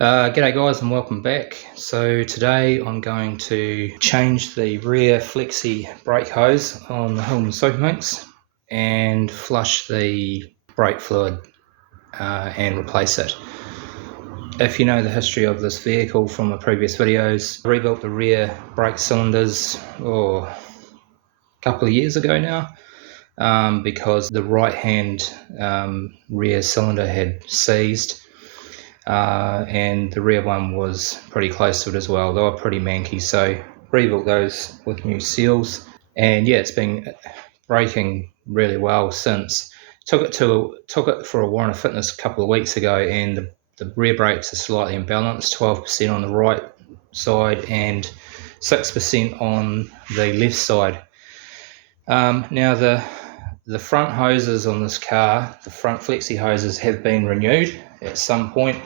G'day guys and welcome back. So today I'm going to change the rear flexi brake hose on the Hillman superminx and flush the brake fluid and replace it. If you know the history of this vehicle from the previous videos, I rebuilt the rear brake cylinders a couple of years ago now because the right hand rear cylinder had seized. And the rear one was pretty close to it as well. They were pretty manky, so rebuilt those with new seals. And yeah, it's been braking really well since. Took it for a warrant of fitness a couple of weeks ago, and the rear brakes are slightly imbalanced, 12% on the right side and 6% on the left side. Now the front hoses on this car, the front flexi hoses, have been renewed at some point,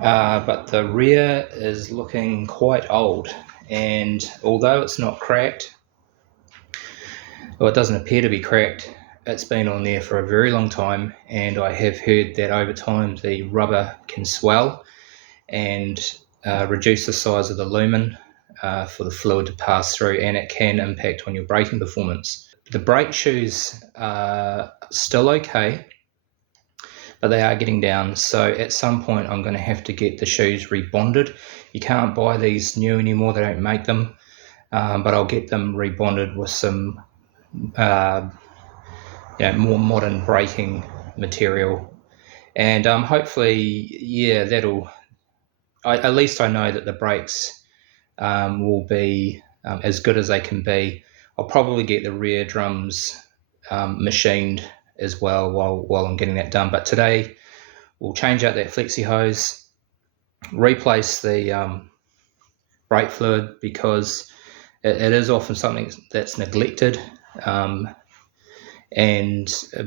but the rear is looking quite old, and although it's not cracked, well, it doesn't appear to be cracked, it's been on there for a very long time, and I have heard that over time the rubber can swell and reduce the size of the lumen for the fluid to pass through, and it can impact on your braking performance. The brake shoes are still okay, but they are getting down, so at some point I'm going to have to get the shoes rebonded. You can't buy these new anymore, they don't make them, but I'll get them rebonded with some more modern braking material, and hopefully, yeah, at least I know that the brakes will be as good as they can be. I'll probably get the rear drums machined as well while I'm getting that done. But today we'll change out that flexi hose, replace the brake fluid, because it is often something that's neglected, and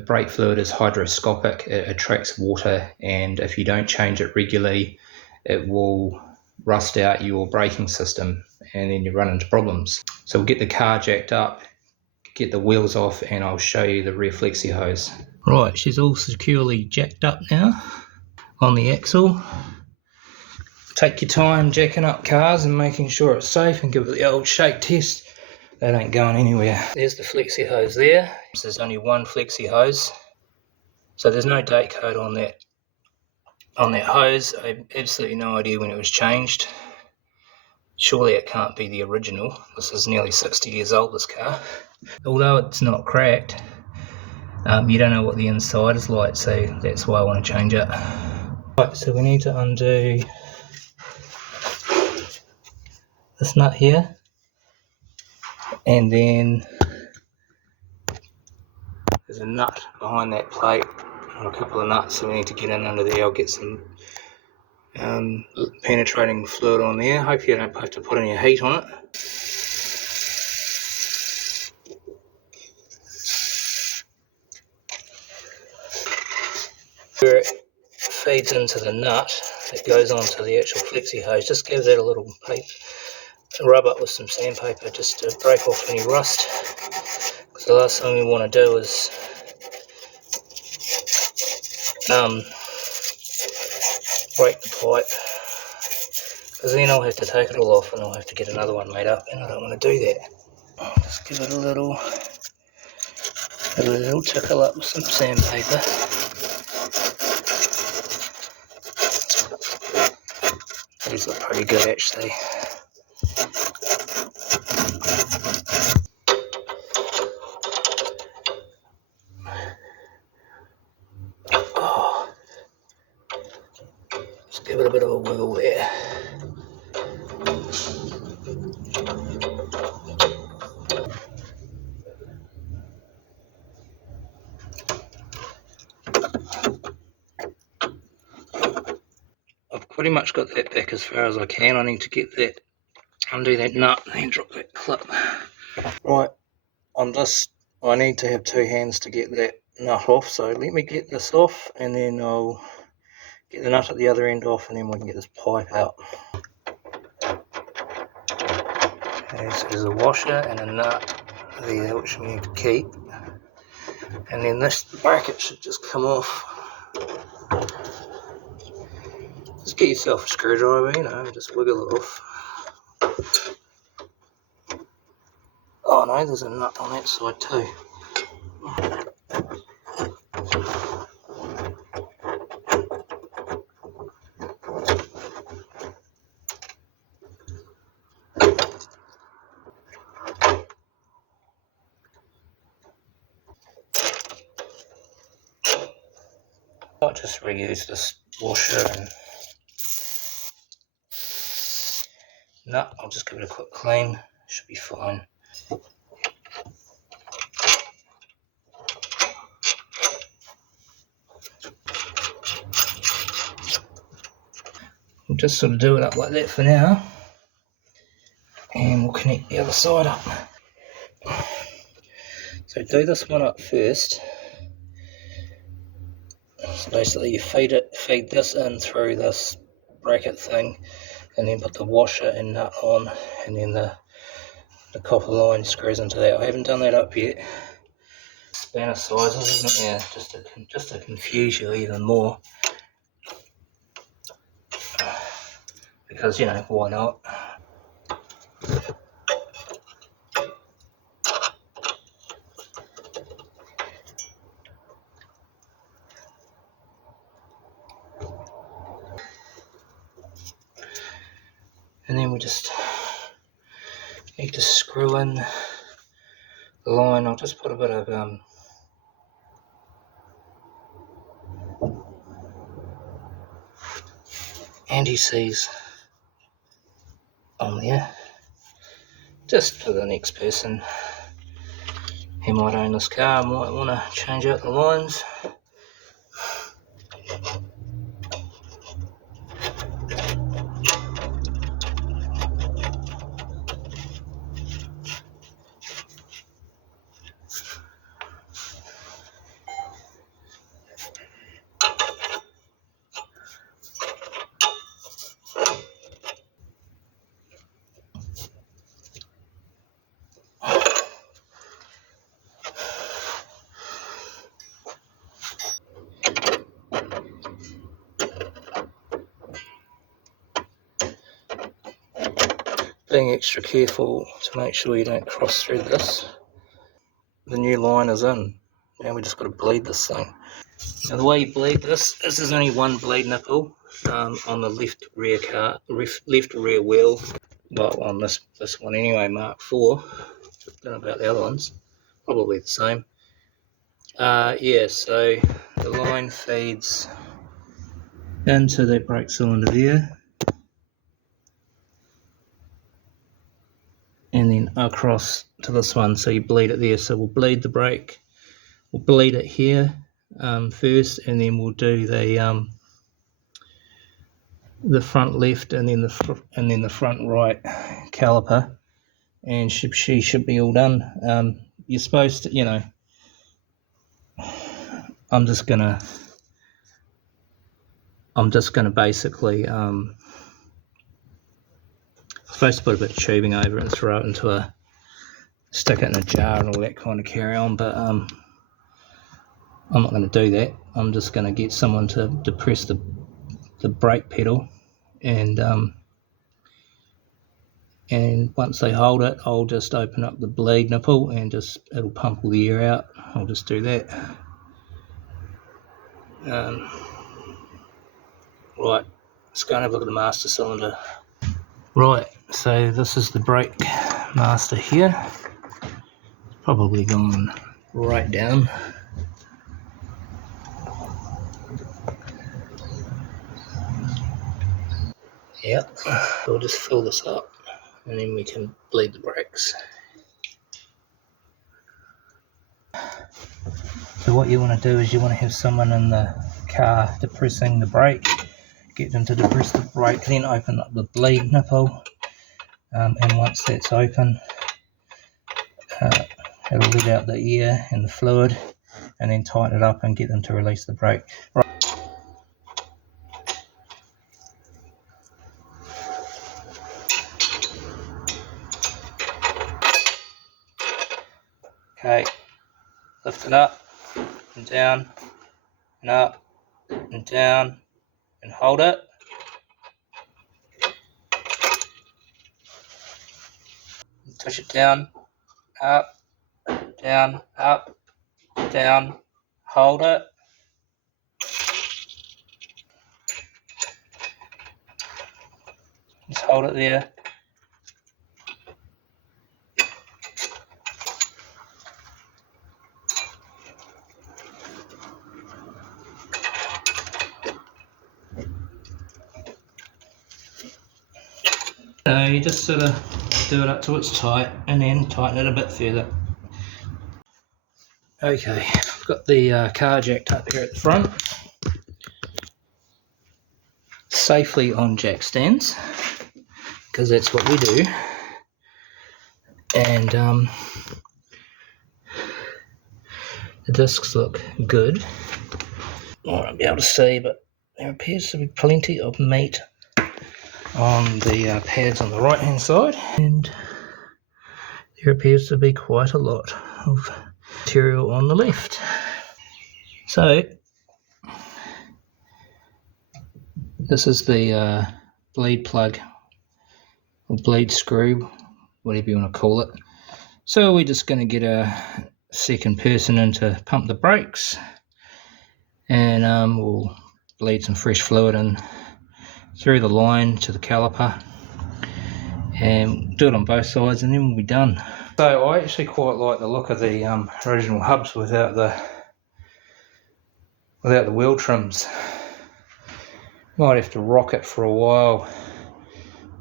brake fluid is hygroscopic. It attracts water, and if you don't change it regularly, it will rust out your braking system, and then you run into problems. So we'll get the car jacked up, get the wheels off, and I'll show you the rear flexi hose. Right, she's all securely jacked up now on the axle. Take your time jacking up cars and making sure it's safe, and give it the old shake test. That ain't going anywhere. There's the flexi hose there. There's only one flexi hose, so there's no date code on that hose. I have absolutely no idea when it was changed. Surely it can't be the original. This is nearly 60 years old, this car. Although it's not cracked, you don't know what the inside is like, so that's why I want to change it. Right, so we need to undo this nut here, and then there's a nut behind that plate, or a couple of nuts, so we need to get in under there. I'll get some penetrating fluid on there. Hopefully you don't have to put any heat on it. Where it feeds into the nut, it goes onto the actual flexi hose. Just give that a little rub up with some sandpaper just to break off any rust, because the last thing we want to do is break the pipe, because then I'll have to take it all off and I'll have to get another one made up, and I don't want to do that. Just give it a little tickle up with some sandpaper. These look pretty good actually. Just give it a bit of a wiggle there. I've pretty much got that back as far as I can. I need to get that, undo that nut, and then drop that clip. Right, I need to have two hands to get that nut off, so let me get this off, and then I'll get the nut at the other end off, and then we can get this pipe out. Okay, so there's a washer and a nut there which we need to keep, and then this bracket should just come off. Just get yourself a screwdriver, you know, and just wiggle it off. Oh no, there's a nut on that side too. I might just reuse this washer and no, I'll just give it a quick clean. Should be fine. We'll just sort of do it up like that for now, and we'll connect the other side up. So do this one up first. So basically you feed this in through this bracket thing, and then put the washer and nut on, and then the copper line screws into that. I haven't done that up yet. Spanner sizes, isn't there? Just to confuse you even more. Because, you know, why not? And then we just need to screw in the line. I'll just put a bit of anti-seize on there, just for the next person who might own this car and might want to change out the lines. Being extra careful to make sure you don't cross through this. The new line is in. Now we just got to bleed this thing. Now the way you bleed this is there's only one bleed nipple on the left rear wheel. Well, on this one anyway, Mark 4. Don't know about the other ones. Probably the same. Yeah, so the line feeds into that brake cylinder there, and then across to this one, so you bleed it there. So we'll bleed the brake, we'll bleed it here first, and then we'll do the front left and then the front right caliper, and she should be all done. You're supposed to, you know, I'm just gonna basically supposed to put a bit of tubing over it and throw it into stick it in a jar and all that kind of carry on, but I'm not going to do that. I'm just going to get someone to depress the brake pedal, and once they hold it, I'll just open up the bleed nipple and it'll pump all the air out. I'll just do that. Right, let's go and have a look at the master cylinder. Right, so this is the brake master here. Probably gone right down. Yep, we'll just fill this up and then we can bleed the brakes. So what you want to do is you want to have someone in the car depressing the brake, get them to depress the brake, then open up the bleed nipple, and once that's open, it'll let out the air and the fluid, and then tighten it up and get them to release the brake. Right. Okay, lift it up and down and up and down and hold it, push it down, up, down, up, down, hold it. Just hold it there. So you just sort of do it up till it's tight and then tighten it a bit further. Okay, I've got the car jacked up here at the front. Safely on jack stands, because that's what we do. And the discs look good. I won't be able to see, but there appears to be plenty of meat on the pads on the right hand side, and there appears to be quite a lot of material on the left. So this is the bleed plug or bleed screw, whatever you want to call it. So we're just going to get a second person in to pump the brakes, and we'll bleed some fresh fluid in through the line to the caliper, and do it on both sides, and then we'll be done. So I actually quite like the look of the original hubs without the wheel trims. Might have to rock it for a while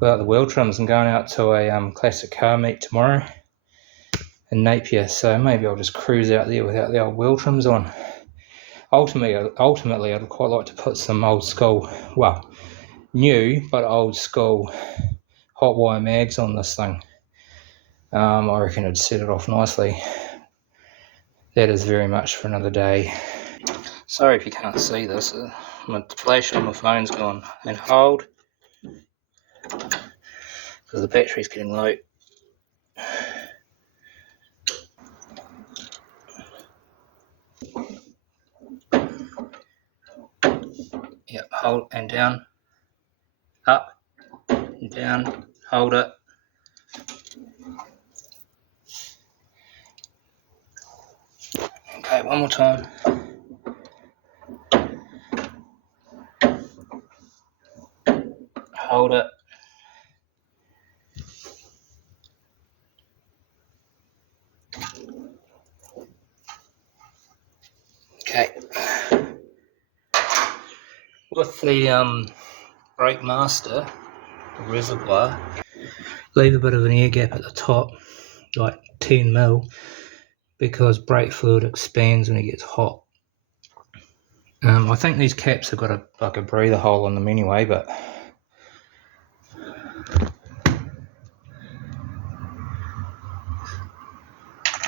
without the wheel trims. I'm going out to a classic car meet tomorrow in Napier, so maybe I'll just cruise out there without the old wheel trims on. Ultimately, I'd quite like to put some old school, well, new but old school hot wire mags on this thing. I reckon it'd set it off nicely. That is very much for another day. Sorry if you can't see this. My flash on my phone's gone. And hold, because the battery's getting low. Yep, hold and down, up and down, hold it. Okay, one more time. Hold it. Okay. With the brake master, the reservoir, leave a bit of an air gap at the top, like 10 mil, because brake fluid expands when it gets hot. I think these caps have got a breather hole in them anyway, but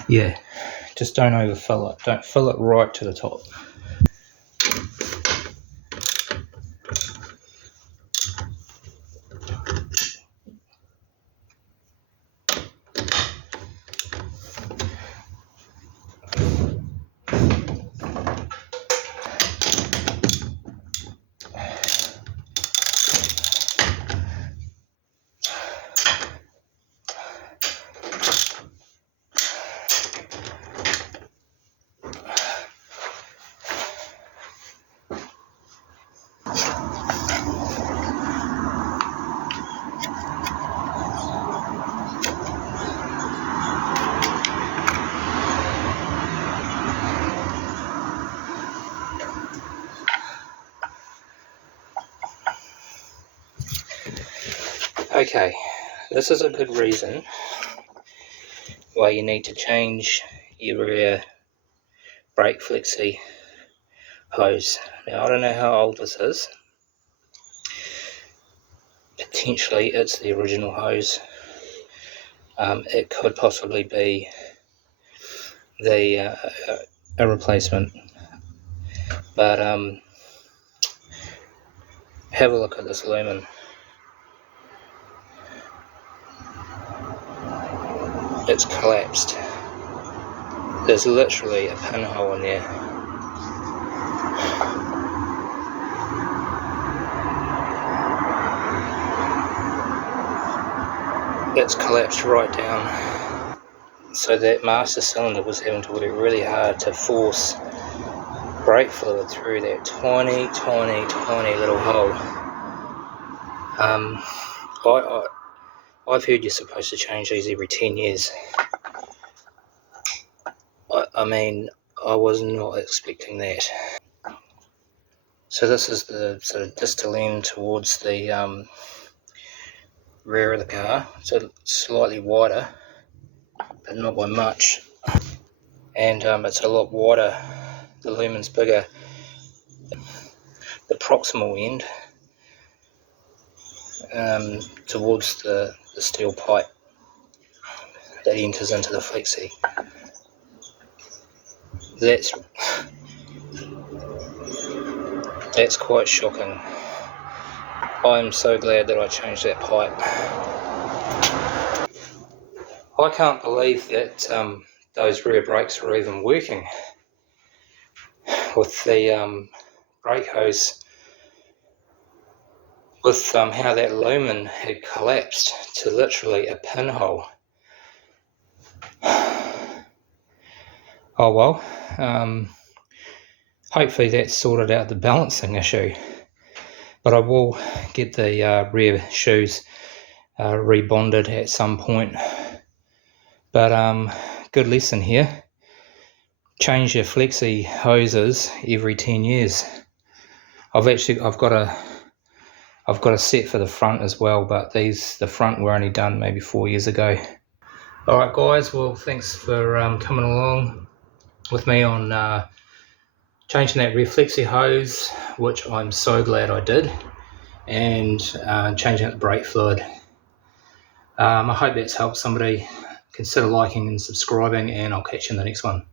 yeah, just don't overfill it. Don't fill it right to the top. Okay, this is a good reason why you need to change your rear brake flexi hose. Now, I don't know how old this is. Potentially it's the original hose. It could possibly be a replacement, but have a look at this lumen. It's collapsed. There's literally a pinhole in there. that's collapsed right down. So that master cylinder was having to work really hard to force brake fluid through that tiny little hole. I've heard you're supposed to change these every 10 years. I mean, I was not expecting that. So this is the sort of distal end towards the rear of the car, so slightly wider, but not by much. And it's a lot wider, the lumen's bigger. The proximal end towards the steel pipe that enters into the flexi. That's quite shocking. I'm so glad that I changed that pipe. I can't believe that those rear brakes were even working with the brake hose, with how that lumen had collapsed to literally a pinhole. Oh well, hopefully that sorted out the balancing issue, but I will get the rear shoes rebonded at some point. But good lesson here. Change your flexi hoses every 10 years. I've got a set for the front as well, but the front were only done maybe 4 years ago. Alright guys, well thanks for coming along with me on changing that rear flexi hose, which I'm so glad I did, and changing out the brake fluid. I hope that's helped somebody. Consider liking and subscribing, and I'll catch you in the next one.